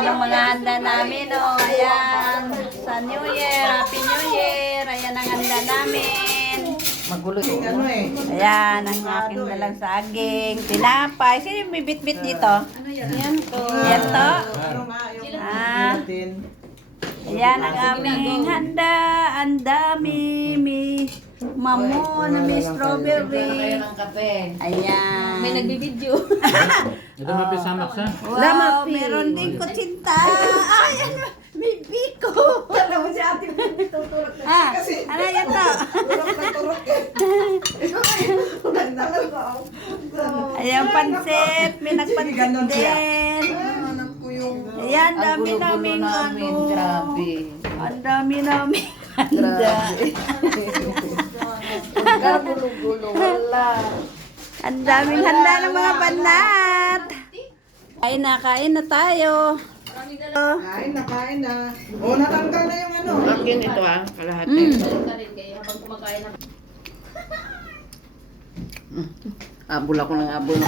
Ayan ang mga handa namin, oh. Ayan. Sa New Year, Happy New Year. Ayan ang handa namin. Magulo yung Ano eh. Ayan, ang aking dalang saging. Tinapay. Sino yung may bit-bit dito? Ayan to. Ayan to. Ah. Ayan ang aming handa. Ang dami. May mamon, may strawberry. Ayan. May nagbibideo. Ito mapisamak sa. Wow, meron din kutsinta. Ayan, may biko. Alam mo si ate ko tutulog na. Ah, Kasi, ano yan to? turok na turok eh. Ikaw ay, nagdagal ko. Ayan, pansit. May nagpansit Ganon siya. din. Anak ko yung... Ayan, dami namin ano. grabe. Ang dami namin handa. Gulo-gulo, wala. Ang daming handa ng mga banat. Kain na tayo. Kain na. O, natanggal na yung ano. Akin ito kalahati. Habang kumakain ng Abol ako ng abol.